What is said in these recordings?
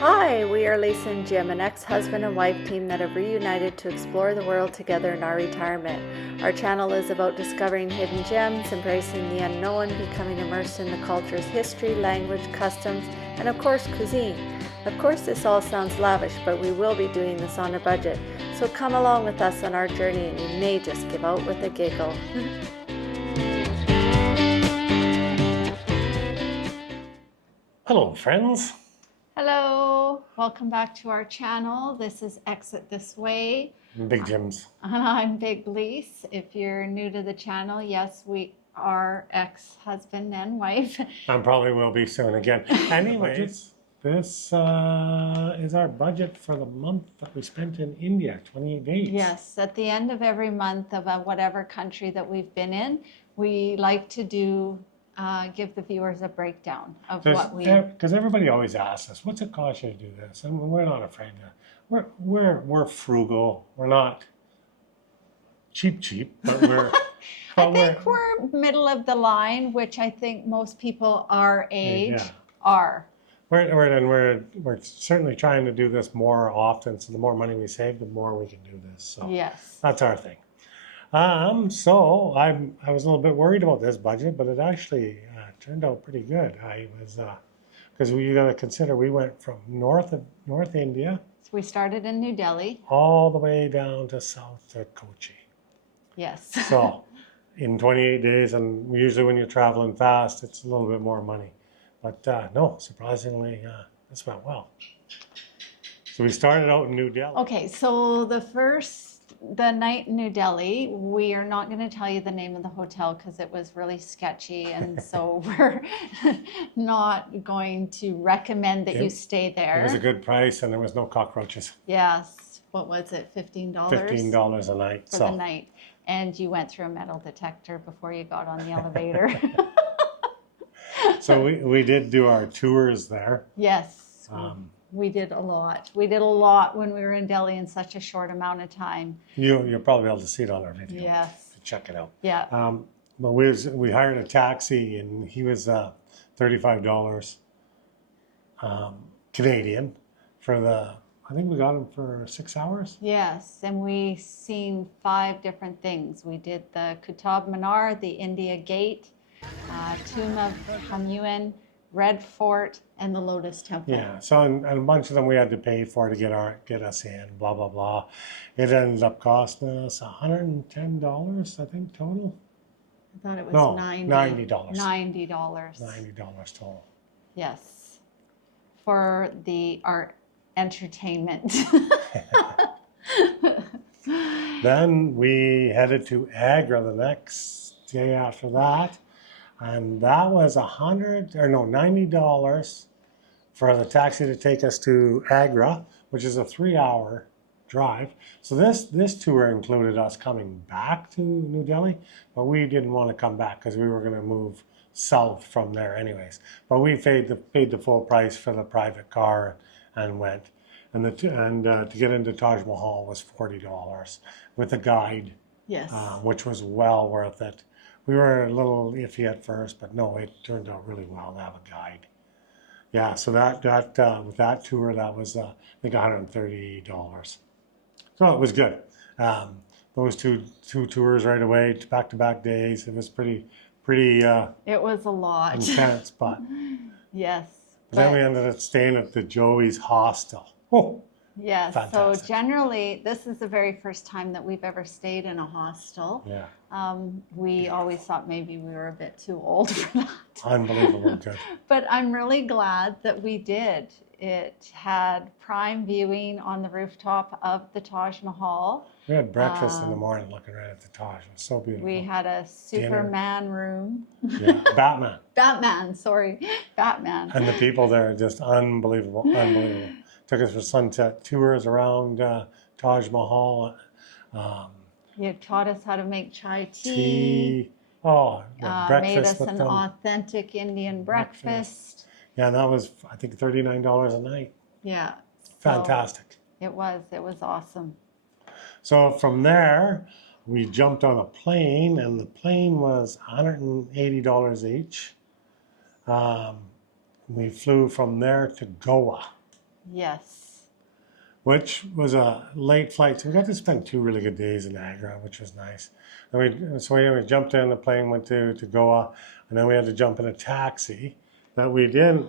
Hi, we are Lisa and Jim, an ex-husband and wife team that have reunited to explore the world together in our retirement. Our channel is about discovering hidden gems, embracing the unknown, becoming immersed in the culture's history, language, customs, and of course, cuisine. Of course, this all sounds lavish, but we will be doing this on a budget. So come along with us on our journey and you may just give out with a giggle. Hello, friends. Hello, welcome back to our channel. This is Exit This Way. Big Jim's. And I'm Big Lise. If you're new to the channel, yes, we are ex-husband and wife. I probably will be soon again. Anyways, this is our budget for the month that we spent in India, 28 days. Yes, at the end of every month of whatever country that we've been in, we like to do give the viewers a breakdown of what we... Because everybody always asks us, what's it cost you to do this? And we're not afraid to. We're frugal. We're not cheap, but we're... I think we're middle of the line, which I think most people our age are. We're certainly trying to do this more often. So the more money we save, the more we can do this. So yes, that's our thing. So I was a little bit worried about this budget, but it actually turned out pretty good. I was because you got to consider we went from North India. So we started in New Delhi all the way down to south to Cochi. Yes. So in 28 days, and usually when you're traveling fast, it's a little bit more money. But no, surprisingly, this went well. So we started out in New Delhi. Okay, so the night in New Delhi, we are not going to tell you the name of the hotel because it was really sketchy, and so we're not going to recommend that you stay there. It was a good price, and there was no cockroaches. Yes. What was it? $15? $15 a night. For the night. And you went through a metal detector before you got on the elevator. So we did do our tours there. Yes. We did a lot. We did a lot when we were in Delhi in such a short amount of time. You'll probably be able to see it on our video. Yes. Check it out. Yeah. But we hired a taxi, and he was $35 Canadian for I think we got him for 6 hours. Yes, and we seen 5 different things. We did the Qutb Minar, the India Gate, Tomb of Hanuman, Red Fort, and the Lotus Temple. Yeah, so and a bunch of them we had to pay for to get us in, blah, blah, blah. It ended up costing us $110, I think, total. I thought it was $90. $90 total. Yes, for our entertainment. Then we headed to Agra the next day after that. And that was $90 for the taxi to take us to Agra, which is a 3-hour drive. So this tour included us coming back to New Delhi, but we didn't want to come back because we were going to move south from there anyways. But we paid the full price for the private car and went. And to get into Taj Mahal was $40 with a guide. Yes. Which was well worth it. We were a little iffy at first, but no, it turned out really well to have a guide. Yeah, so with that tour, that was I think $130. So it was good. Those two tours right away, back-to-back days. It was pretty. It was a lot. Intense, but yes. Then we ended up staying at the Joey's hostel. Oh. Yes, fantastic. So generally, this is the very first time that we've ever stayed in a hostel. Yeah. We always thought maybe we were a bit too old for that. Unbelievable good. But I'm really glad that we did. It had prime viewing on the rooftop of the Taj Mahal. We had breakfast in the morning looking right at the Taj. It was so beautiful. We had a Superman room. Yeah, Batman. Batman. And the people there are just unbelievable. Took us for sunset tours around Taj Mahal. You taught us how to make chai tea. Oh, breakfast made us with an them. Authentic Indian breakfast. Yeah, and that was, I think, $39 a night. Yeah. Fantastic. It was awesome. So from there, we jumped on a plane, and the plane was $180 each. We flew from there to Goa. Yes. which was a late flight. So we got to spend 2 really good days in Agra, which was nice. And we jumped in the plane, went to Goa, and then we had to jump in a taxi that we didn't.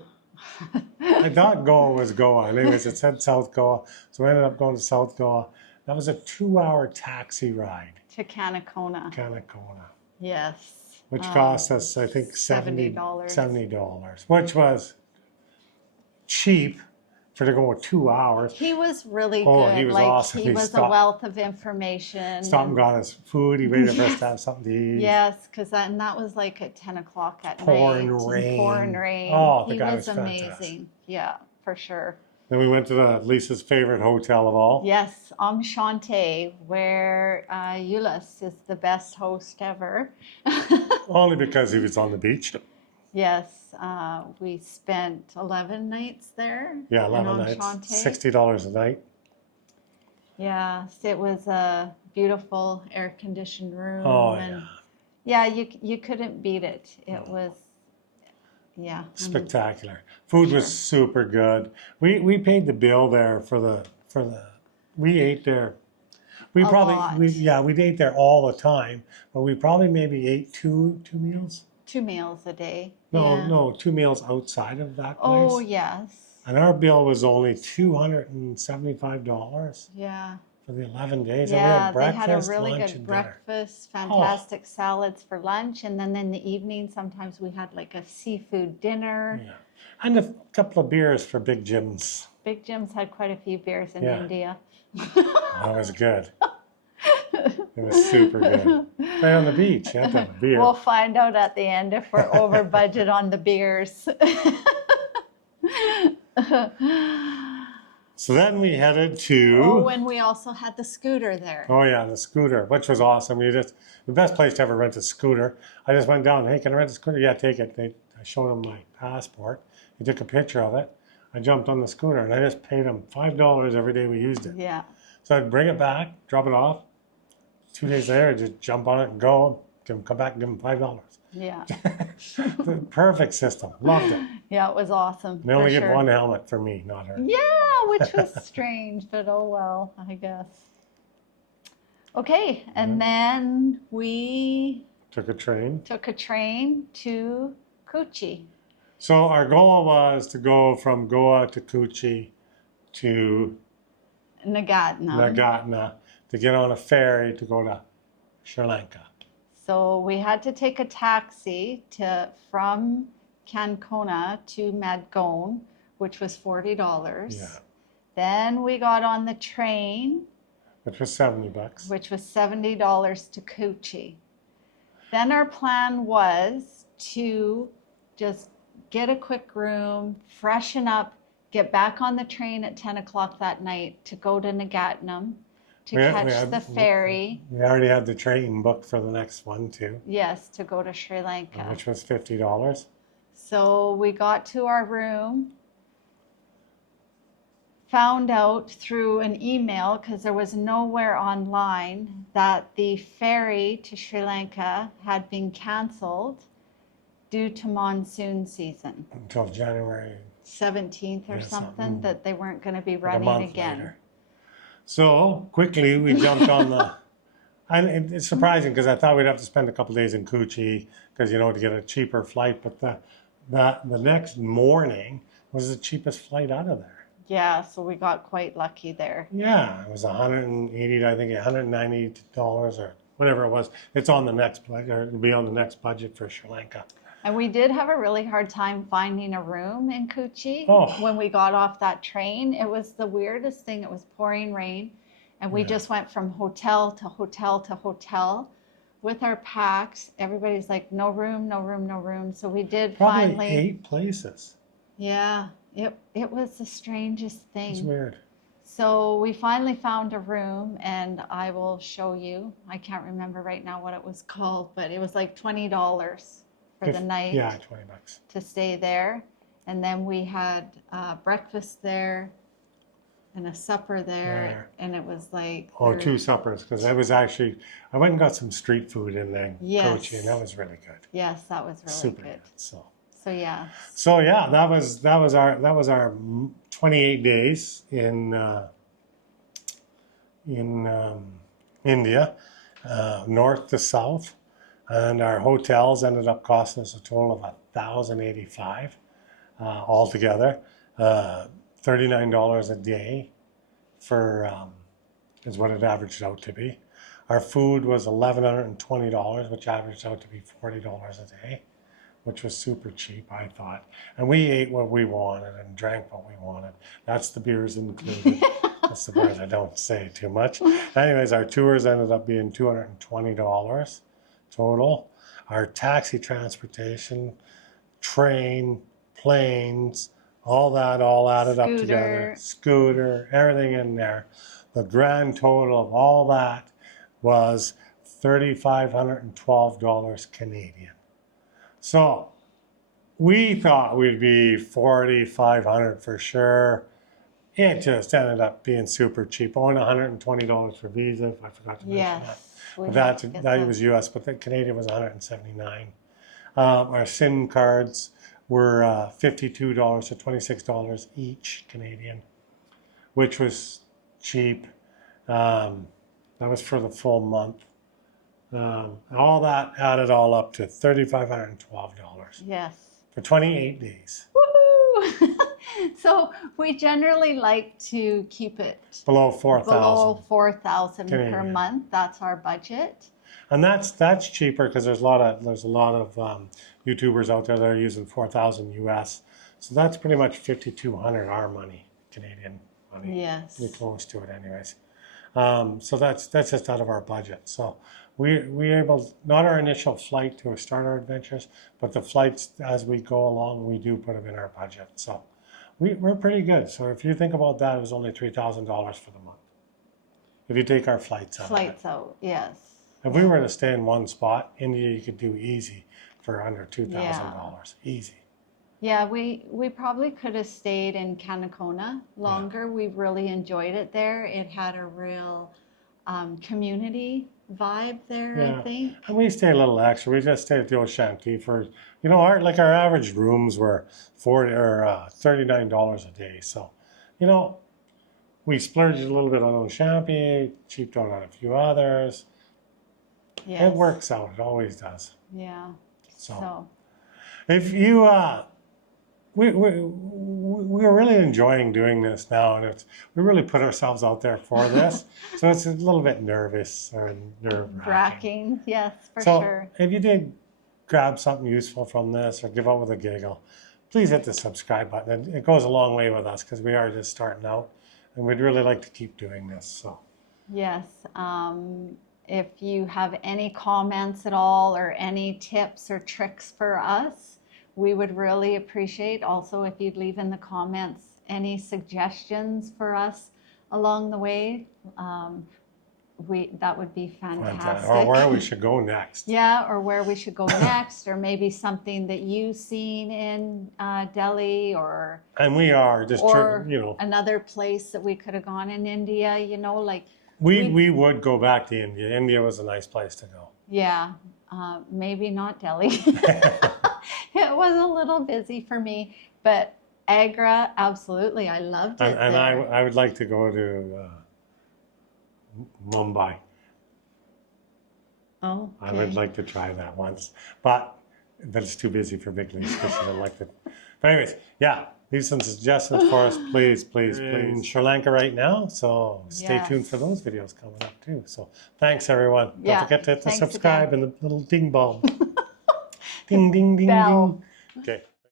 I thought Goa was Goa. Anyways, it said South Goa. So we ended up going to South Goa. That was a 2-hour taxi ride. To Canacona. Canacona. Yes. Which cost us, I think, $70, which was cheap for to go 2 hours. He was really Oh, good. he was like awesome. he He was stopped- a wealth of information. Stopped and got us food. He waited for us to have something to eat. Yes, because that was like at 10 o'clock at Pouring night. rain. Pouring rain. Oh, the he guy was was amazing. fantastic. Yeah, for sure. Then we went to Lisa's favorite hotel of all. Yes, Amshante, where Ulyss is the best host ever. Only because he was on the beach. Yes, we spent 11 nights there. Yeah, in 11 nights. Amshante. $60 a night. Yes, it was a beautiful air-conditioned room. Oh, and yeah, you couldn't beat it. It was, yeah. Spectacular. Food was super good. We paid the bill there for the we ate there. We A probably lot. we ate there all the time, but we probably maybe ate two meals. 2 meals a day. No, Yeah. no, 2 meals outside of that place. Oh, yes. And our bill was only $275 Yeah. for the 11 days. And we Yeah, had they had a breakfast, really lunch, good and dinner. breakfast, fantastic salads for lunch, and then in the evening, sometimes we had like a seafood dinner. Yeah. And a couple of beers for Big Jim's. Big Jim's had quite a few beers in Yeah. India. That was good. It was super good. Right on the beach, you had to have a beer. We'll find out at the end if we're over budget on the beers. So then we headed to. Oh, and we also had the scooter there. Oh yeah, the scooter, which was awesome. The best place to ever rent a scooter. I just went down. Hey, can I rent a scooter? Yeah, take it. I showed him my passport. He took a picture of it. I jumped on the scooter and I just paid him $5 every day we used it. Yeah. So I'd bring it back, drop it off. 2 days later, I'd just jump on it and go. Come back and give him $5. Yeah. The perfect system. Loved it. Yeah, it was awesome. They only for get sure. one helmet for me, not her. Yeah, which was strange, but oh well, I guess. Okay, and then we Took a train. took a train to Cochi. So our goal was to go from Goa to Cochi to Nagatna. Nagatna to get on a ferry to go to Sri Lanka. So we had to take a taxi from Cancona to Madgone, which was $40. Yeah. Then we got on the train, Which was $70. which was $70 to Cochi. Then our plan was to just get a quick room, freshen up, get back on the train at 10 o'clock that night to go to Nagatnam to catch the ferry. We already had the train booked for the next one too, Yes, to go to Sri Lanka. which was $50. So we got to our room, found out through an email, because there was nowhere online, that the ferry to Sri Lanka had been canceled due to monsoon season. Until January. 17th or Yeah, something, that they weren't going to be like a running month again. later. So quickly we jumped on the. And it's surprising because I thought we'd have to spend a couple days in Cochi because to get a cheaper flight. But the next morning was the cheapest flight out of there. Yeah, so we got quite lucky there. Yeah, it was $180, I think $190 or whatever it was. It's on the next budget, or it'll be on the next budget for Sri Lanka. And we did have a really hard time finding a room in Cochi Oh. when we got off that train. It was the weirdest thing. It was pouring rain. And we just went from hotel to hotel to hotel with our packs. Everybody's like, no room, no room, no room. So we did Probably finally. 8 places. Yeah, it was the strangest thing. It's weird. So we finally found a room, and I will show you. I can't remember right now what it was called, but it was like $20 for the night. Yeah, $20. To stay there. And then we had breakfast there and a supper there. And it was like... Oh, 2 suppers, because I went and got some street food in there, Yes. Cochi, and that was really good. Yes, that was really Super good. good. So yeah. So yeah, that was our 28 days in India, north to south, and our hotels ended up costing us a total of $1,085 altogether. $39 a day for is what it averaged out to be. Our food was $1,120, which averaged out to be $40 a day, which was super cheap, I thought. And we ate what we wanted and drank what we wanted. That's the beers included. That's the part I don't say too much. Anyways, our tours ended up being $220 total. Our taxi transportation, train, planes, all that all added up together. Scooter, everything in there. The grand total of all that was $3,512 Canadian. So we thought we'd be $4,500 for sure. It just ended up being super cheap. Only $120 for Visa. I forgot to mention that. That was US, but the Canadian was $179. Our SIM cards were $52 to $26 each Canadian, which was cheap. That was for the full month. All that added all up to $3,512. Yes. For 28 days. Woohoo! So we generally like to keep it Below 4,000. Below 4,000 per month. That's our budget. And that's cheaper because there's a lot of YouTubers out there that are using 4,000 US. So that's pretty much 5,200 our money, Canadian money. Yes. Pretty close to it, anyways. So that's just out of our budget. So we able, not our initial flight to start our adventures, but the flights as we go along, we do put them in our budget. So we're pretty good. So if you think about that, it was only $3,000 for the month. If you take our flights out. Flights out, yes. If we were to stay in one spot, India you could do easy for under $2,000. Easy. Yeah, we probably could have stayed in Canacona longer. We really enjoyed it there. It had a real community vibe there, I think. And we stayed a little extra. We just stayed at the Old Shanty for, our average rooms were $39 a day. So, we splurged a little bit on Old Shanty, cheaped out on a few others. Yes. It works out. It always does. Yeah. So. If you, we're really enjoying doing this now, and we really put ourselves out there for this. So it's a little bit nervous or nerve-wracking. Yes, for so sure. If you did grab something useful from this or give out with a giggle, please hit the subscribe button. It goes a long way with us because we are just starting out, and we'd really like to keep doing this. So. Yes. If you have any comments at all or any tips or tricks for us, we would really appreciate also if you'd leave in the comments any suggestions for us along the way. That would be fantastic. Or where we should go next. Yeah, or where we should go next, or maybe something that you've seen in Delhi, or another place that we could have gone in India. We would go back to India. India was a nice place to go. Yeah, maybe not Delhi. It was a little busy for me, but Agra, absolutely, I loved it. And I would like to go to Mumbai. Oh, okay. I would like to try that once, but it's too busy for big leagues because I don't like it. But anyways, yeah. Leave some suggestions for us, please. In Sri Lanka right now, so stay tuned for those videos coming up too. So thanks, everyone. Don't forget to hit the subscribe and the little ding bell. Ding, ding, ding, ding. Okay.